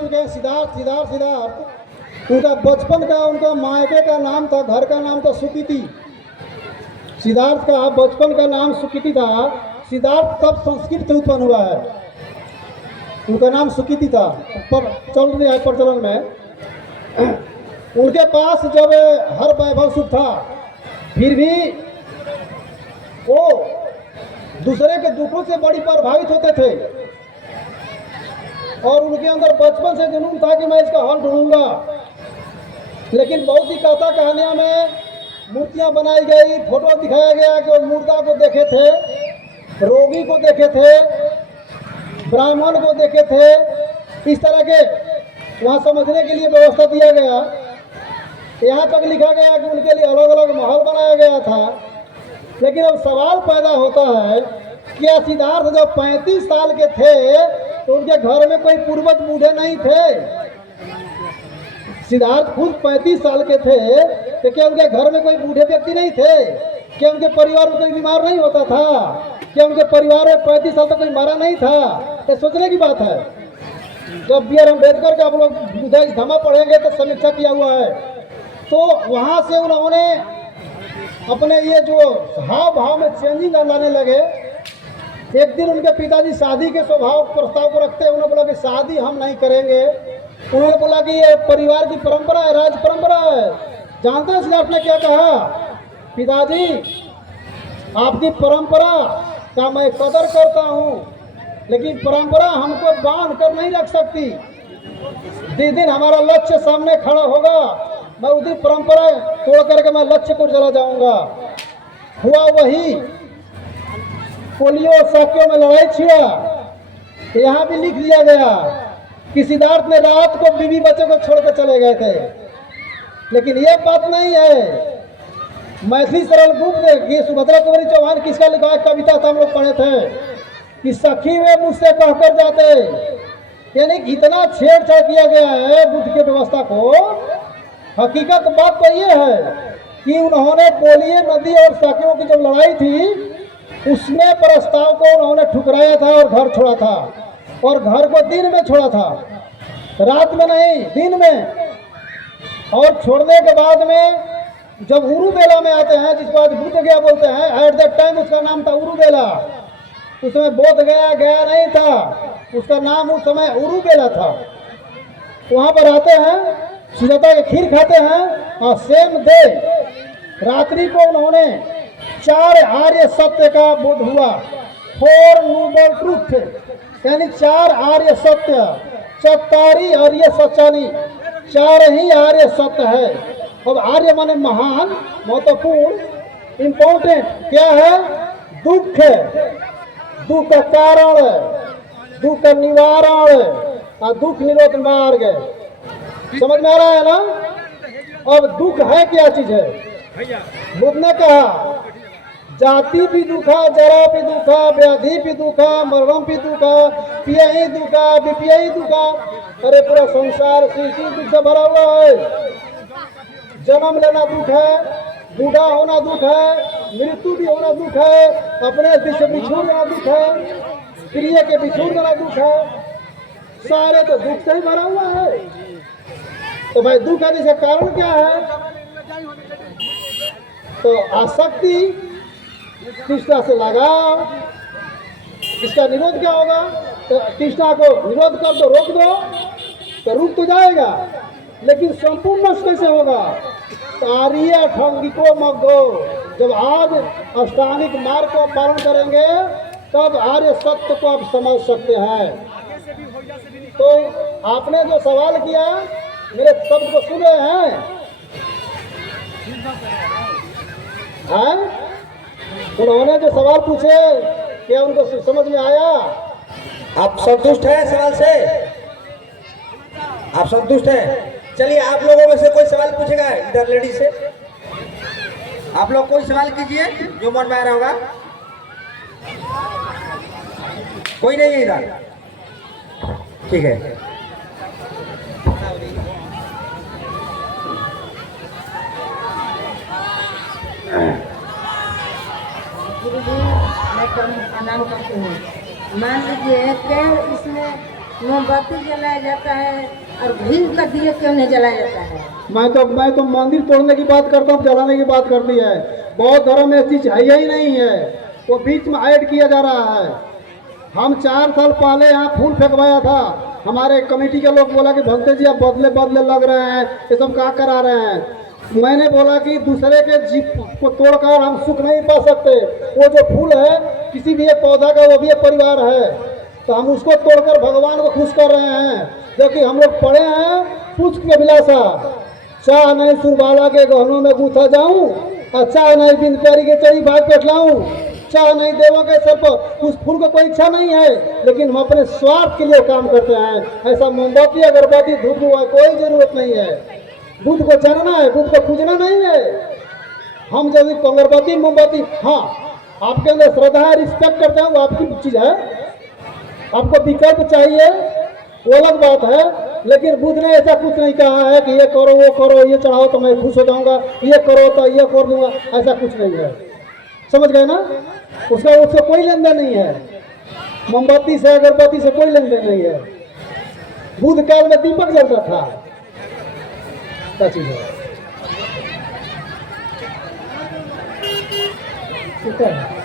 चुके हैं। सिद्धार्थ सिद्धार्थ सिद्धार्थ उनका बचपन का, उनका मायके का नाम था, घर का नाम था सुकृति। सिद्धार्थ का बचपन का नाम सुकृति था। सिद्धार्थ तब संस्कृत से उत्पन्न हुआ है, उनका नाम सुकृति था, पर चल रहा है प्रचलन में। उनके पास जब हर वैभव सुख था, फिर भी वो दूसरे के दुखों से बड़ी प्रभावित होते थे और उनके अंदर बचपन से जुनून था कि मैं इसका हल ढूंढूंगा। लेकिन बहुत ही कथा कहानियों में मूर्तियां बनाई गई, फोटो दिखाया गया कि वो मुर्दा को देखे थे, रोगी को देखे थे, ब्राह्मण को देखे थे। इस तरह के वहाँ समझने के लिए व्यवस्था दिया गया। यहाँ तक लिखा गया कि उनके लिए अलग अलग महल बनाया गया था। लेकिन अब सवाल पैदा होता है, क्या सिद्धार्थ जब 35 साल के थे तो उनके घर में कोई पूर्वज बूढ़े नहीं थे? सिद्धार्थ खुद 35 साल के थे तो क्या उनके घर में कोई बूढ़े व्यक्ति नहीं थे? क्या उनके परिवार में कोई बीमार नहीं होता था? क्या उनके परिवार में 35 साल तक कोई मरा नहीं था? ये सोचने की बात है। जब बी आर अम्बेडकर का आप लोग बुद्धिज्म पढ़ेंगे तो समीक्षा किया हुआ है, तो वहाँ से उन्होंने अपने ये जो हाव भाव में चेंजिंग लाने लगे। एक दिन उनके पिताजी शादी के स्वभाव प्रस्ताव को रखते हैं, उन्होंने बोला कि शादी हम नहीं करेंगे। उन्होंने बोला कि ये परिवार की परंपरा है, राज परंपरा है। जानते हैं सिद्धार्थ ने क्या कहा? पिताजी, आपकी परंपरा का मैं कदर करता हूँ, लेकिन परंपरा हमको बांध कर नहीं रख सकती। जिस दिन हमारा लक्ष्य सामने खड़ा होगा, मैं उस दिन परंपरा तोड़ करके मैं लक्ष्य को चला जाऊंगा। हुआ वही, पोलियो साक्यों में लड़ाई छिड़ा। यहाँ भी लिख दिया गया कि सिद्धार्थ ने रात को बीवी बच्चे को छोड़कर चले गए थे। लेकिन ये बात नहीं है। मैथिली सरल गुप्त ये सुभद्रा कुमारी चौहान किसका लिखा है कविता था, हम लोग पढ़े थे कि सखी वे मुझसे कहकर जाते। यानी इतना छेड़छाड़ किया गया है बुद्ध की व्यवस्था को। हकीकत बात तो ये है कि उन्होंने पोलियो नदी और साकियों की जो लड़ाई थी उसमें प्रस्ताव को उन्होंने ठुकराया था और घर छोड़ा था। और घर को दिन में छोड़ा था, रात में नहीं, दिन में। और छोड़ने के बाद में जब उरुबेला में आते हैं, जिसको आज बुद्ध गया बोलते हैं, एट दैट टाइम उसका नाम था उरुबेला। उसमें बोध गया गया नहीं था, उसका नाम उस समय उरुबेला था। वहाँ पर आते हैं, सुजाता के खीर खाते हैं और सेम डे रात्रि को उन्होंने 4 आर्य सत्य का बोध हुआ। 4 नोबल ट्रूथ, यानी 4 आर्य सत्य, चत्तारी आर्य सच्चानी, 4 ही आर्य सत्य है। अब आर्य माने महान, महत्वपूर्ण, इंपॉर्टेंट। क्या है? दुख है, दुख का कारण, दुख का निवारण और दुख निरोध मार्ग। समझ में आ रहा है ना? अब दुख है क्या चीज है? बुद्ध ने कहा जाति भी दुखा, जरा भी दुखा, व्याधि भी दुखा, मरणम भी दुखा, पिया ही दुखा, विपिया ही दुखा। अरे पूरा संसार सृष्टि दुख से भरा हुआ है। जन्म लेना दुख है, बूढ़ा होना दुख है, मृत्यु भी होना दुख है, अपने से बिछोड़ देना दुख है, प्रिय के बिछोड़ देना दुख है। सारे तो दुख से ही भरा हुआ है। तो भाई दुख आने से कारण क्या है? तो आसक्ति, तृष्णा से लगाव। इसका निरोध क्या होगा? तो तृष्णा को निरोध कर दो, रोक दो तो रुक तो जाएगा, लेकिन संपूर्ण नष्ट कैसे होगा? तारिया ठंगिको मगो। जब आज अष्टांगिक मार्ग को पालन करेंगे तब आर्य सत्य को आप समझ सकते हैं। तो आपने जो सवाल किया, मेरे शब्द को सुन रहे हैं? उन्होंने जो सवाल पूछे क्या उनको समझ में आया? आप संतुष्ट हैं सवाल से? आप संतुष्ट हैं? चलिए आप लोगों में से कोई सवाल पूछेगा इधर लेडीज से। आप लोग कोई सवाल कीजिए जो मन में आ रहा होगा। कोई नहीं है इधर? ठीक है। गुरुजी, मैं प्रणाम करती हूँ। मान लीजिए कि इसमें मोमबत्ती जलाया जाता है और घी का दिया क्यों नहीं जलाया जाता है? मैं तो मंदिर तोड़ने की बात करता हूँ, जलाने की बात करती है। बहुत घरों में ऐसी चीज है ही नहीं है, वो बीच में ऐड किया जा रहा है। हम 4 साल पहले यहाँ फूल फेंकवाया था, हमारे कमेटी के लोग बोला कि भंते जी आप बदले बदले लग रहे हैं, ये सब क्या करा रहे हैं। मैंने बोला कि दूसरे के जीव को तोड़कर हम सुख नहीं पा सकते। वो जो फूल है किसी भी एक पौधा का, वो भी एक परिवार है, तो हम उसको तोड़कर भगवान को खुश कर रहे हैं। क्योंकि हम लोग पढ़े हैं पुष्प के अभिलाषा, चाह नहीं सुरबाला के गहनों में गूथा जाऊं, और चाह नहीं बिन प्यारी के चढ़ी भाग बैठलाऊं, चाह नहीं देवों के सर पर। उस फूल को कोई इच्छा नहीं है, लेकिन हम अपने स्वार्थ के लिए काम करते हैं। ऐसा मोमबत्ती अगरबत्ती धूप की कोई जरूरत नहीं है। बुद्ध को जानना है, बुद्ध को पूजना नहीं है। हम जब अगरबत्ती मोमबत्ती, हाँ आपके अंदर श्रद्धा है, रिस्पेक्ट करते हैं, वो आपकी चीज है। आपको विकल्प चाहिए वो अलग बात है, लेकिन बुद्ध ने ऐसा कुछ नहीं कहा है कि ये करो वो करो, ये चढ़ाओ तो मैं खुश हो जाऊंगा, ये करो तो ये कर दूंगा, ऐसा कुछ नहीं है। समझ गए ना? उससे कोई लेन देन नहीं है, मोमबत्ती से अगरबत्ती से कोई लेन देन नहीं है। बुद्ध काल में दीपक जलता था, क्या चीज है? ठीक है।